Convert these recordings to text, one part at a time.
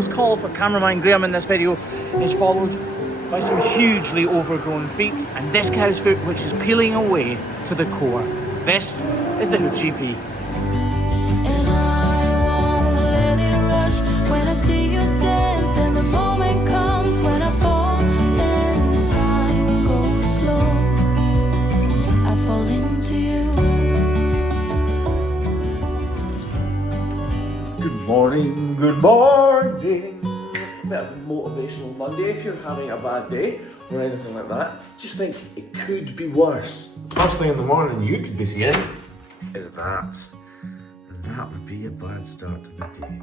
close call for cameraman Graham in this video is followed by some hugely overgrown feet and this cow's foot which is peeling away to the core. This is the Hoof GP. And I won't let it rush when I see you dance, and the moment comes when I fall and time goes slow. I fall into you. Good morning, good morning. Bit of motivational Monday if you're having a bad day or anything like that. Just think it could be worse. First thing in the morning you could be seeing Is that? And that would be a bad start to the day.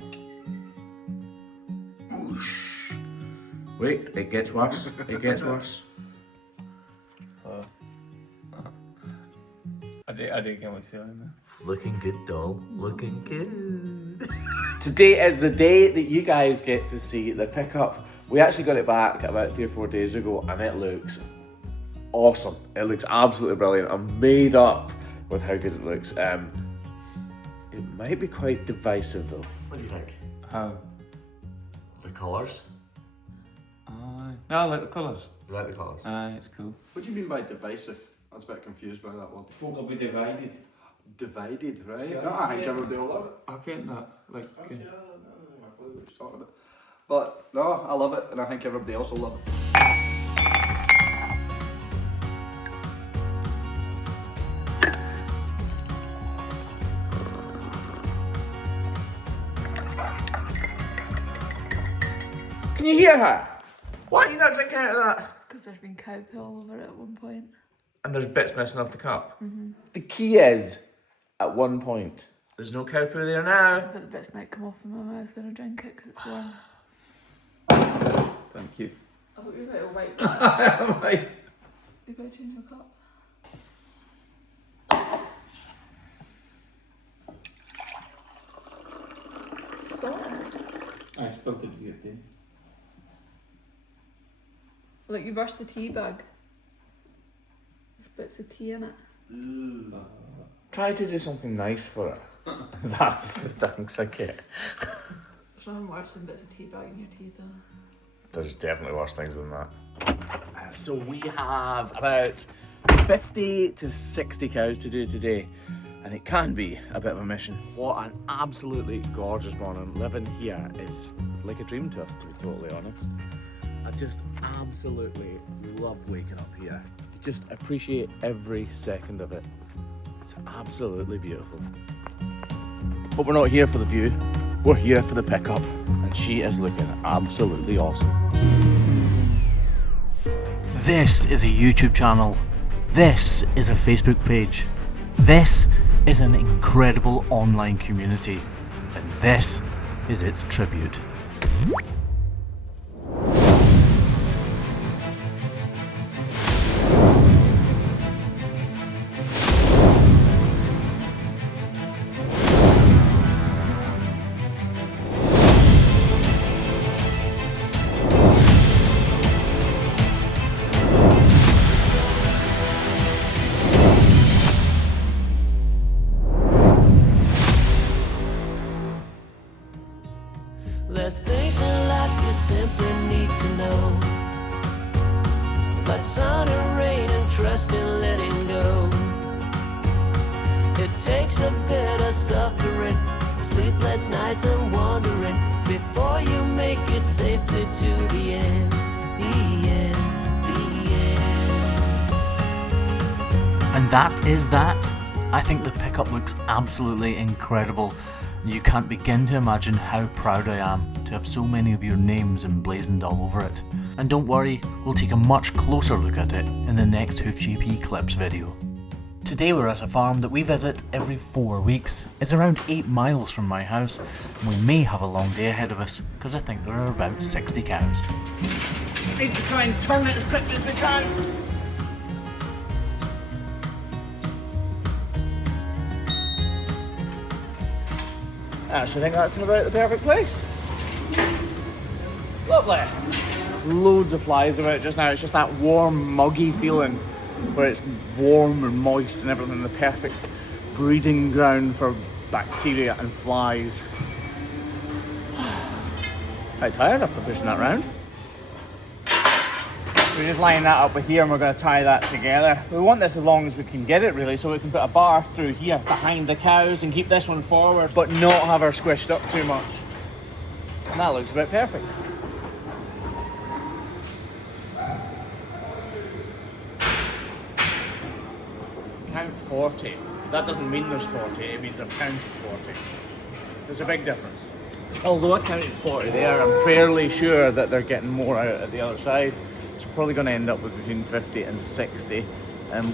Whoosh. Wait, it gets worse. It gets worse. I did get my feeling there. looking good, doll. Looking good. Today is the day that you guys get to see the pickup. We actually got it back about 3 or 4 days ago and it looks awesome. It looks absolutely brilliant. I'm made up with how good it looks. It might be quite divisive though. What do you think? How? The colours? No, I like the colours. You like the colours? It's cool. What do you mean by divisive? I was a bit confused by that one. Folk will be divided. Divided, right? See, No, I think everybody will love it. I can't that. Like, That's, yeah, I don't know what you're talking about. But no, I love it, and I think everybody else will love it. Can you hear her? What are you not drinking out of that? Because there's been cow poo all over it at one point. And there's bits missing off the cup. The key is, at one point, there's no cow poo there now. But the bits might come off in my mouth when I drink it because it's warm. thank you. I thought you were going to wipe. Right. You got to change my cup. Stop. I spilled it to get tea. Like you burst the tea bag. There's bits of tea in it. Try to do something nice for her. That's the thanks I get. There's nothing worse than bits of tea bag in your teeth though. There's definitely worse things than that. So we have about 50 to 60 cows to do today. And it can be a bit of a mission. What an absolutely gorgeous morning. Living here is like a dream to us, to be totally honest. I just absolutely love waking up here. You just appreciate every second of it. It's absolutely beautiful. But we're not here for the view. We're here for the pickup. And she is looking absolutely awesome. This is a YouTube channel. This is a Facebook page. This is an incredible online community. And this is its tribute. There's things in life you simply need to know. But sun and rain and trust in letting go. It takes a bit of suffering, sleepless nights and wandering, before you make it safely to the end, the end, the end. And that is that. I think the pickup looks absolutely incredible. You can't begin to imagine how proud I am to have so many of your names emblazoned all over it. And don't worry, we'll take a much closer look at it in the next Hoof GP Clips video. Today we're at a farm that we visit every 4 weeks. It's around 8 miles from my house, and we may have a long day ahead of us, because I think there are about 60 cows. We need to try and turn it as quickly as we can. I actually think that's in about the perfect place. Lovely. Loads of flies about just now. It's just that warm, muggy feeling where it's warm and moist and everything. The perfect breeding ground for bacteria and flies. Quite tired after pushing that round. We're just lining that up with here and we're going to tie that together. We want this as long as we can get it really, so we can put a bar through here behind the cows and keep this one forward, but not have her squished up too much. And that looks about perfect. Count 40. That doesn't mean there's 40, it means I've counted 40. There's a big difference. Although I counted 40 there, I'm fairly sure that they're getting more out at the other side. So we're probably going to end up with between 50 and 60.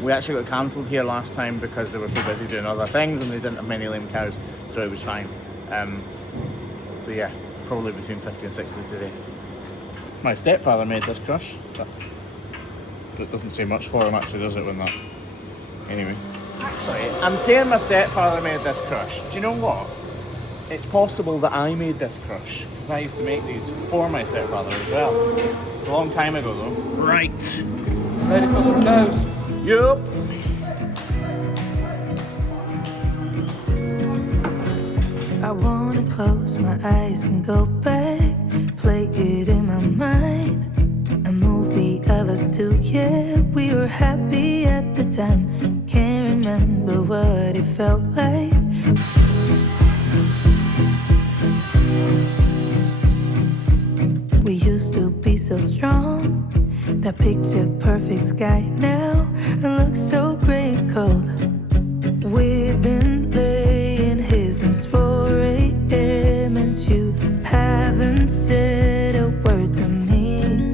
We actually got cancelled here last time because they were so busy doing other things and they didn't have many lame cows, so it was fine. So yeah, probably between 50 and 60 today. My stepfather made this crush, but it doesn't say much for him actually, does it, when that... Anyway. Actually, I'm saying my stepfather made this crush. Do you know what? It's possible that I made this crush, because I used to make these for my stepfather as well. A long time ago though. Right. Ready for some cows? Yup. I wanna close my eyes and go back, play it in my mind. A movie of us two, yeah, we were happy at the time. Can't remember what it felt like. We used to be so strong. That picture perfect sky now looks so gray and cold. We've been laying here since 4 a.m. and you haven't said a word to me.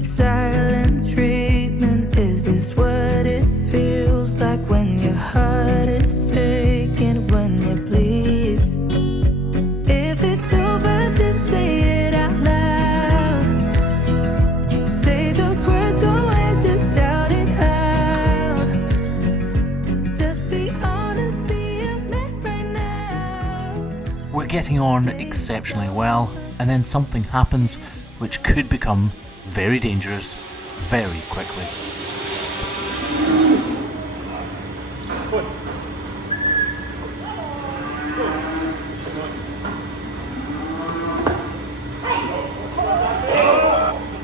Silent treatment, is this what it feels like when your heart is aching, when it bleeds? If it's over, just say it out loud. Say those words, go ahead, just shout it out. Just be honest, be a man right now. We're getting on exceptionally well, and then something happens which could become very dangerous very quickly.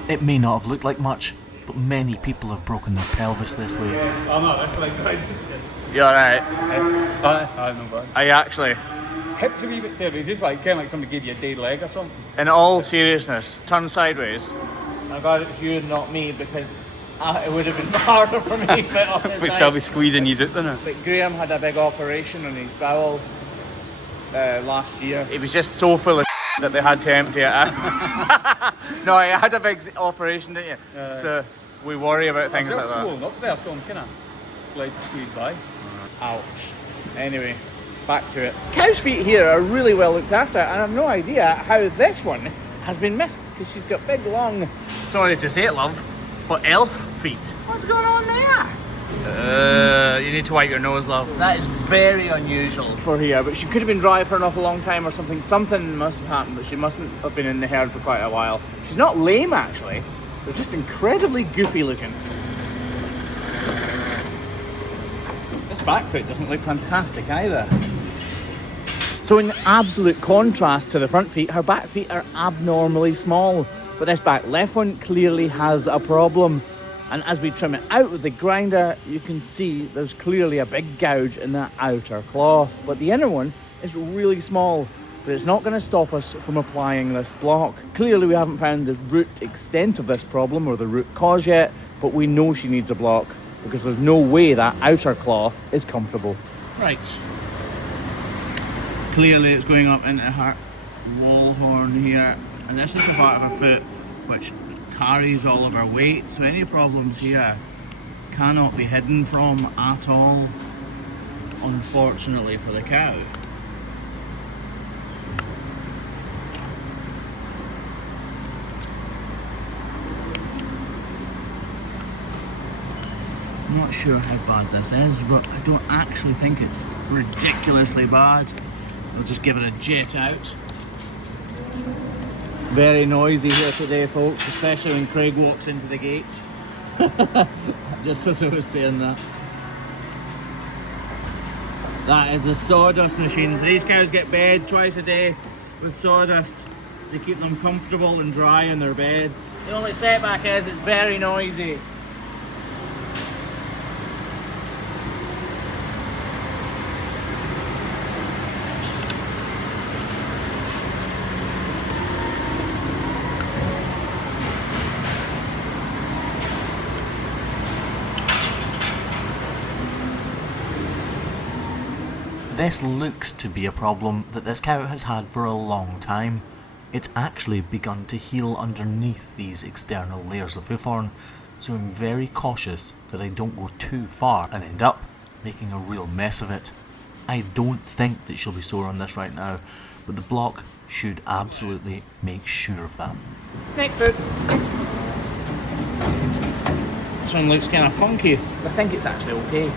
It may not have looked like much, but many people have broken their pelvis this way. I'm not, that's like guys. You alright? I know, bro. Are you actually? Hips a wee bit severe. It's just like kind of like somebody gave you a dead leg or something. In all seriousness, turn sideways. I'm glad it's you and not me, because it would have been harder for me to fit on this Which side. I'll be squeezing you out there. But Graham had a big operation on his bowel last year. It was just so full of that they had to empty it out. No, he had a big operation, didn't you? So we worry about things like that. Swollen up there, so I'm kind of like squeezed by. Ouch. Anyway, back to it. Cow's feet here are really well looked after, and I've no idea how this one has been missed, because she's got big, long, sorry to say it, love, but elf feet. What's going on there? You need to wipe your nose, love. That is very unusual for here, but she could have been dry for an awful long time or something. Something must have happened, but she mustn't have been in the herd for quite a while. She's not lame, actually. They're just incredibly goofy looking. This back foot doesn't look fantastic either. So in absolute contrast to the front feet, her back feet are abnormally small. But this back left one clearly has a problem. And as we trim it out with the grinder, you can see there's clearly a big gouge in that outer claw. But the inner one is really small, but it's not going to stop us from applying this block. Clearly we haven't found the root extent of this problem or the root cause yet, but we know she needs a block because there's no way that outer claw is comfortable. Right. Clearly it's going up into her wall horn here, and this is the part of her foot which carries all of her weight, so any problems here cannot be hidden from at all, unfortunately for the cow. I'm not sure how bad this is, but I don't actually think it's ridiculously bad. We'll just give it a jet out. Very noisy here today, folks, especially when Craig walks into the gate. Just as I was saying that. That is the sawdust machines. These cows get bed twice a day with sawdust. to keep them comfortable and dry in their beds. The only setback is it's very noisy. This looks to be a problem that this cow has had for a long time. It's actually begun to heal underneath these external layers of hoof horn, so I'm very cautious that I don't go too far and end up making a real mess of it. I don't think that she'll be sore on this right now, but the block should absolutely make sure of that. Next foot. This one looks kind of funky, but I think it's actually okay.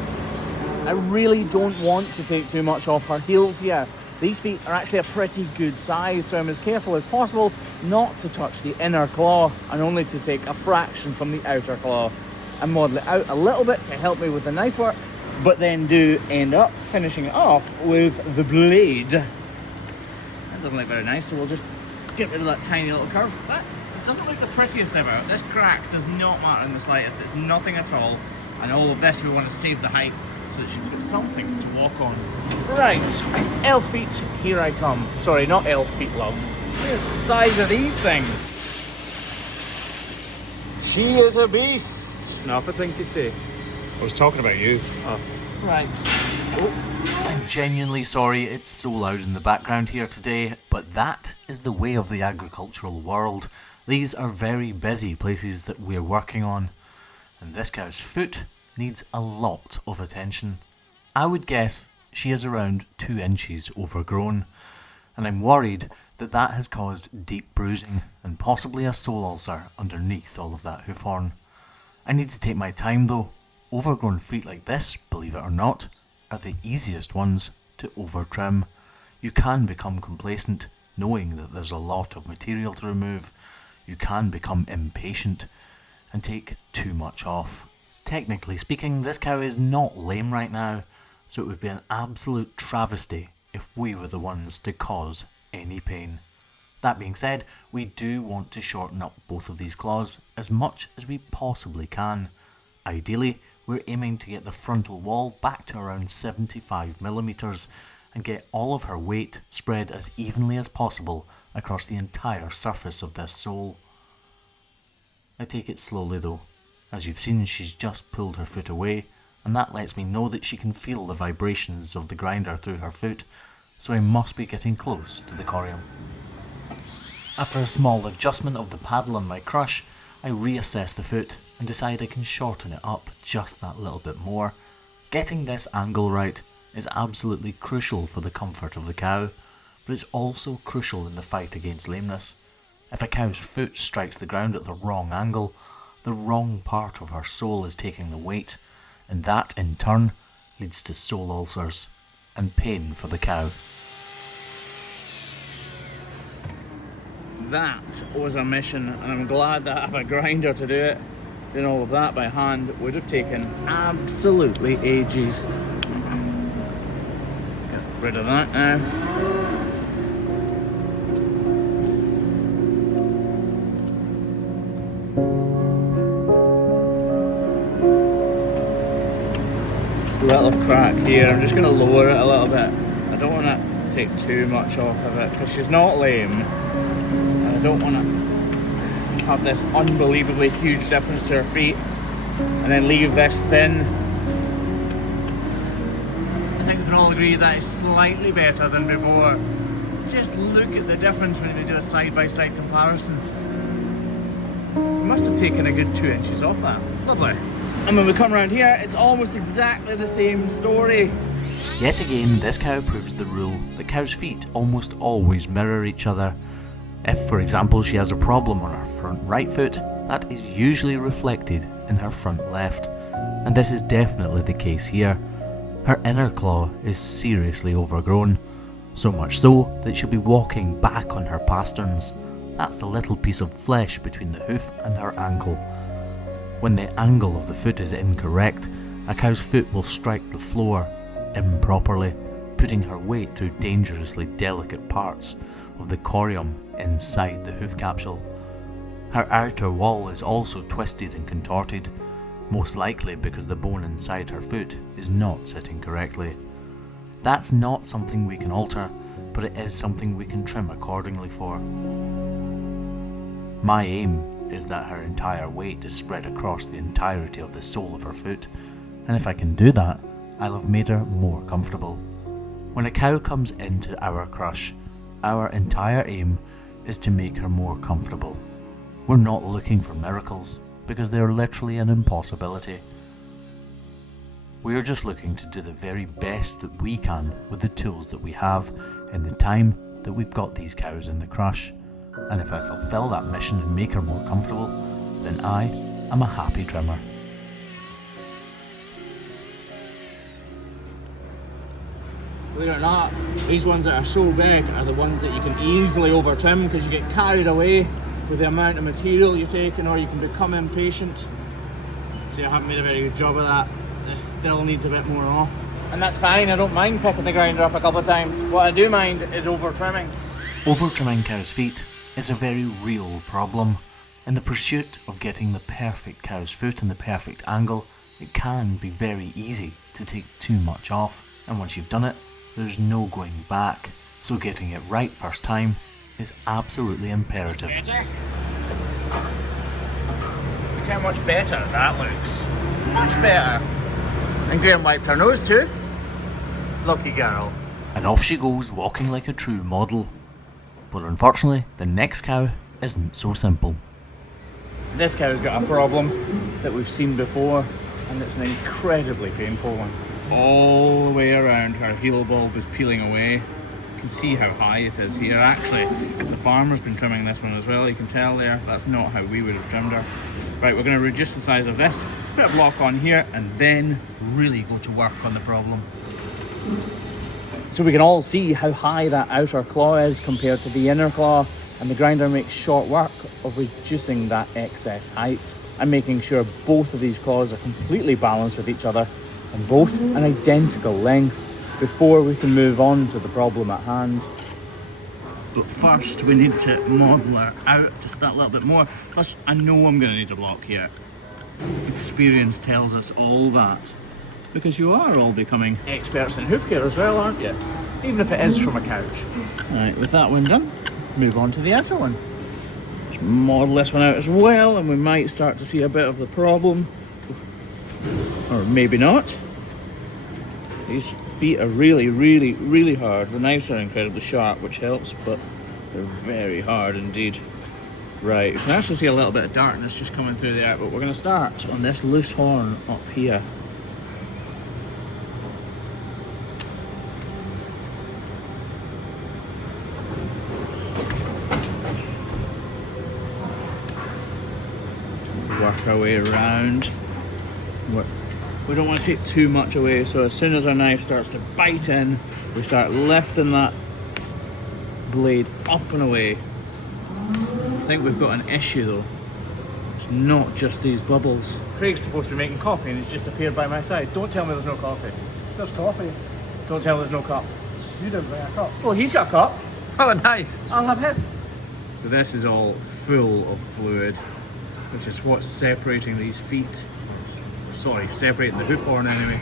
I really don't want to take too much off her heels here. These feet are actually a pretty good size, so I'm as careful as possible not to touch the inner claw and only to take a fraction from the outer claw and model it out a little bit to help me with the knife work, but then do end up finishing it off with the blade. That doesn't look very nice, so we'll just get rid of that tiny little curve. It doesn't look the prettiest ever. This crack does not matter in the slightest. It's nothing at all. And all of this, we want to save the height so that she's got something to walk on. Right, elf feet, here I come. Sorry, not elf feet, love. Look at the size of these things. She is a beast. Nothing to say. I was talking about you. Right. I'm genuinely sorry it's so loud in the background here today, but that is the way of the agricultural world. These are very busy places that we're working on, and this cow's foot needs a lot of attention. I would guess she is around 2 inches overgrown, and I'm worried that that has caused deep bruising and possibly a sole ulcer underneath all of that hoof horn. I need to take my time though. Overgrown feet like this, believe it or not, are the easiest ones to over trim. You can become complacent knowing that there's a lot of material to remove. You can become impatient and take too much off. Technically speaking, this cow is not lame right now, so it would be an absolute travesty if we were the ones to cause any pain. That being said, we do want to shorten up both of these claws as much as we possibly can. Ideally, we're aiming to get the frontal wall back to around 75mm and get all of her weight spread as evenly as possible across the entire surface of this sole. I take it slowly though. As you've seen, she's just pulled her foot away, and that lets me know that she can feel the vibrations of the grinder through her foot, so I must be getting close to the corium. After a small adjustment of the paddle on my crush, I reassess the foot and decide I can shorten it up just that little bit more. Getting this angle right is absolutely crucial for the comfort of the cow, but it's also crucial in the fight against lameness. If a cow's foot strikes the ground at the wrong angle, the wrong part of her sole is taking the weight, and that in turn leads to sole ulcers and pain for the cow. That was a mission, and I'm glad that I have a grinder to do it. Doing all of that by hand would have taken absolutely ages. Get rid of that now. Little crack here. I'm just going to lower it a little bit. I don't want to take too much off of it because she's not lame, and I don't want to have this unbelievably huge difference to her feet and then leave this thin. I think we can all agree that is slightly better than before. Just look at the difference when we do a side-by-side comparison. We must have taken a good 2 inches off that. Lovely. And when we come around here, it's almost exactly the same story. Yet again, this cow proves the rule that cows' feet almost always mirror each other. If, for example, she has a problem on her front right foot, that is usually reflected in her front left. And this is definitely the case here. Her inner claw is seriously overgrown, so much so that she'll be walking back on her pasterns. That's the little piece of flesh between the hoof and her ankle. When the angle of the foot is incorrect, a cow's foot will strike the floor improperly, putting her weight through dangerously delicate parts, of the corium inside the hoof capsule. Her outer wall is also twisted and contorted, most likely because the bone inside her foot is not sitting correctly. That's not something we can alter, but it is something we can trim accordingly for. My aim is that her entire weight is spread across the entirety of the sole of her foot, and if I can do that, I'll have made her more comfortable. When a cow comes into our crush, our entire aim is to make her more comfortable. We're not looking for miracles, because they are literally an impossibility. We are just looking to do the very best that we can with the tools that we have in the time that we've got these cows in the crush. And if I fulfill that mission and make her more comfortable, then I am a happy trimmer. Believe it or not, these ones that are so big are the ones that you can easily over trim because you get carried away with the amount of material you're taking, or you can become impatient. See, I haven't made a very good job of that. This still needs a bit more off. And that's fine, I don't mind picking the grinder up a couple of times. What I do mind is over trimming. Over trimming cows' feet is a very real problem. In the pursuit of getting the perfect cow's foot and the perfect angle, it can be very easy to take too much off. And once you've done it, there's no going back. So getting it right first time is absolutely imperative. Better? Look how much better that looks. Much better. And Graham wiped her nose too. Lucky girl. And off she goes, walking like a true model. But unfortunately, the next cow isn't so simple. This cow's got a problem that we've seen before, and it's an incredibly painful one. All the way around, her heel bulb is peeling away. You can see how high it is here. Actually, the farmer's been trimming this one as well. You can tell there, that's not how we would have trimmed her. Right, we're going to reduce the size of this, put a block on here, and then really go to work on the problem. So we can all see how high that outer claw is compared to the inner claw, and the grinder makes short work of reducing that excess height and making sure both of these claws are completely balanced with each other and both an identical length before we can move on to the problem at hand. But first we need to model her out just that little bit more. Plus I know I'm going to need a block here. Experience tells us all that. Because you are all becoming experts in hoof care as well, aren't you? Even if it is from a couch. Right, with that one done, move on to the outer one. Let's model this one out as well, and we might start to see a bit of the problem. Or maybe not. These feet are really, really, really hard. The knives are incredibly sharp, which helps, but they're very hard indeed. Right, you can actually see a little bit of darkness just coming through there, but we're going to start on this loose horn up here. Work our way around. We don't want to take too much away, so as soon as our knife starts to bite in, we start lifting that blade up and away. I think we've got an issue though. It's not just these bubbles. Craig's supposed to be making coffee and he's just appeared by my side. Don't tell me there's no coffee. There's coffee. Don't tell me there's no cup. You didn't bring a cup. Well, he's got a cup. Oh, nice. I'll have his. So this is all full of fluid, which is what's separating these feet. Sorry, separating the hoof horn anyway.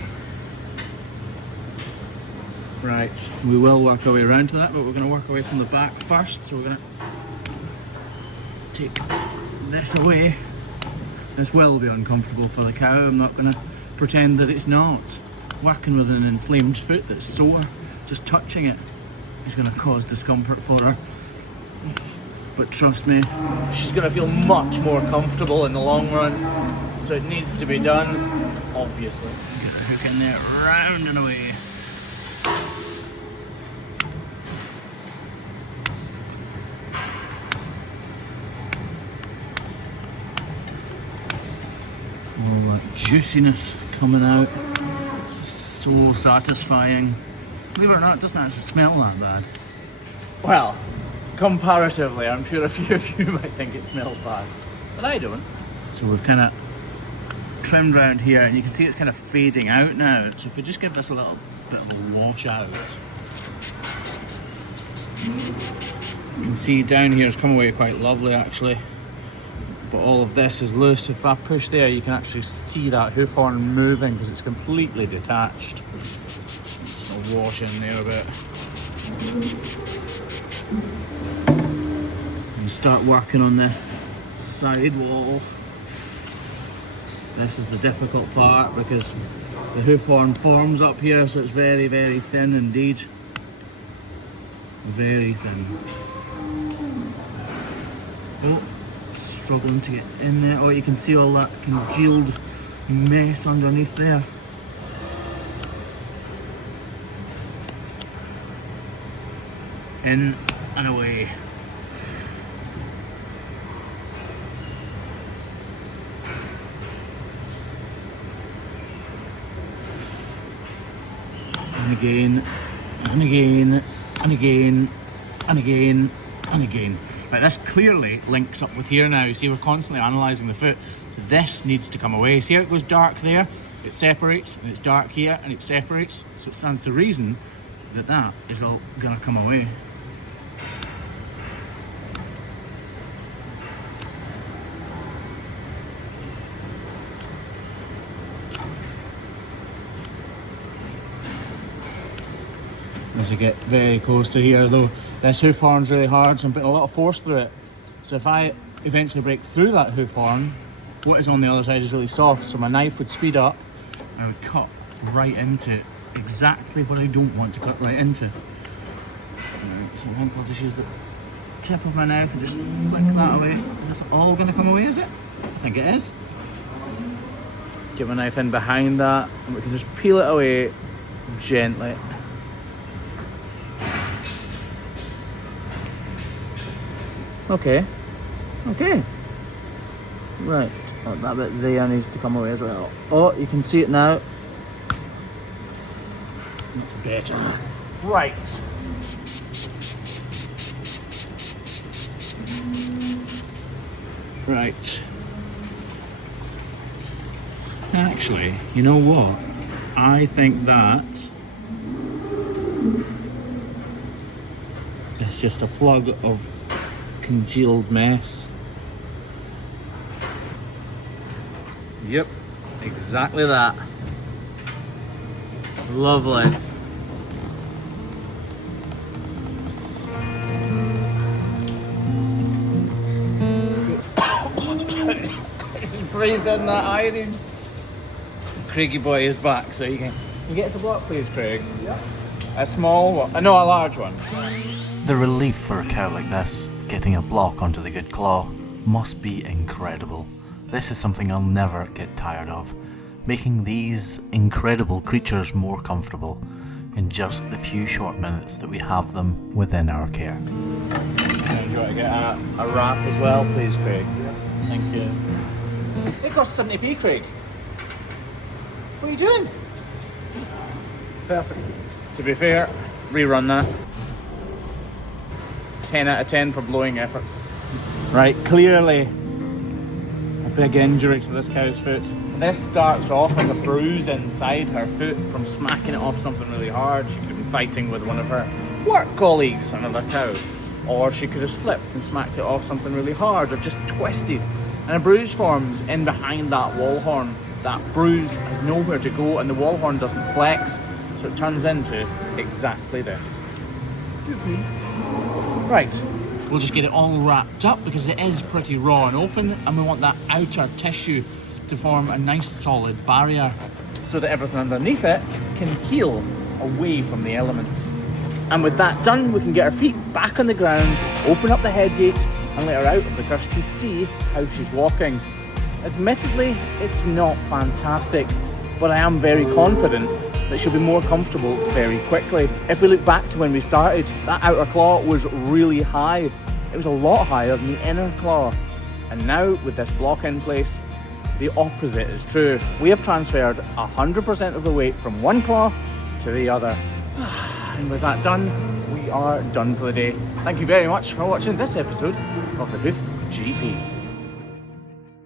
Right, we will work our way around to that, but we're going to work away from the back first. So we're going to take this away. This will be uncomfortable for the cow. I'm not going to pretend that it's not. Working with an inflamed foot that's sore, just touching it is going to cause discomfort for her. But trust me, she's going to feel much more comfortable in the long run. So it needs to be done, obviously. Get the hook in there, round and away. All that juiciness coming out. So satisfying. Believe it or not, it doesn't actually smell that bad. Well, comparatively, I'm sure a few of you might think it smells bad, but I don't. So we've kind of trimmed around here, and you can see it's kind of fading out now. So if we just give this a little bit of a wash out, You can see down here has come away quite lovely actually. But all of this is loose. If I push there, you can actually see that hoof horn moving because it's completely detached. Just gonna wash in there a bit. And start working on this side wall. This is the difficult part because the hoof horn forms up here, so it's very, very thin indeed. Very thin. Oh. Struggling to get in there. Oh, you can see all that congealed mess underneath there. In and away. And again, and again, and again, and again, and again. Right, this clearly links up with here now. You see, we're constantly analysing the foot. This needs to come away. See how it goes dark there? It separates, and it's dark here, and it separates. So it stands to reason that that is all gonna come away. As you get very close to here though, this hoof horn's really hard, so I'm putting a lot of force through it. So if I eventually break through that hoof horn, what is on the other side is really soft, so my knife would speed up and I would cut right into exactly what I don't want to cut right into. Right, so I think I'll just use the tip of my knife and just flick that away. Is this all going to come away, is it? I think it is. Get my knife in behind that and we can just peel it away gently. Okay. Right, oh, that bit there needs to come away as well. Oh, you can see it now. It's better. Right. Right. Actually, you know what? I think that it's just a plug of congealed mess. Yep, exactly that. Lovely. Breathe in that iodine. Craigie boy is back, so you can get us a block, please, Craig. Yeah. A small one? No, a large one. The relief for a cow like this, getting a block onto the good claw, must be incredible. This is something I'll never get tired of, making these incredible creatures more comfortable in just the few short minutes that we have them within our care. And you want to get a wrap as well, please, Craig? Yeah. Thank you. It costs 70p, Craig. What are you doing? Perfect. To be fair, rerun that. 10 out of 10 for blowing efforts. Right, clearly a big injury to this cow's foot. This starts off as a bruise inside her foot from smacking it off something really hard. She could have been fighting with one of her work colleagues, another cow. Or she could have slipped and smacked it off something really hard or just twisted. And a bruise forms in behind that wall horn. That bruise has nowhere to go and the wall horn doesn't flex. So it turns into exactly this. Excuse me. Right, we'll just get it all wrapped up because it is pretty raw and open and we want that outer tissue to form a nice solid barrier so that everything underneath it can heal away from the elements. And with that done, we can get her feet back on the ground, open up the head gate and let her out of the crush to see how she's walking. Admittedly, it's not fantastic, but I am very confident that she'll be more comfortable very quickly. If we look back to when we started, that outer claw was really high. It was a lot higher than the inner claw. And now with this block in place, the opposite is true. We have transferred 100% of the weight from one claw to the other. And with that done, we are done for the day. Thank you very much for watching this episode of the Hoof GP.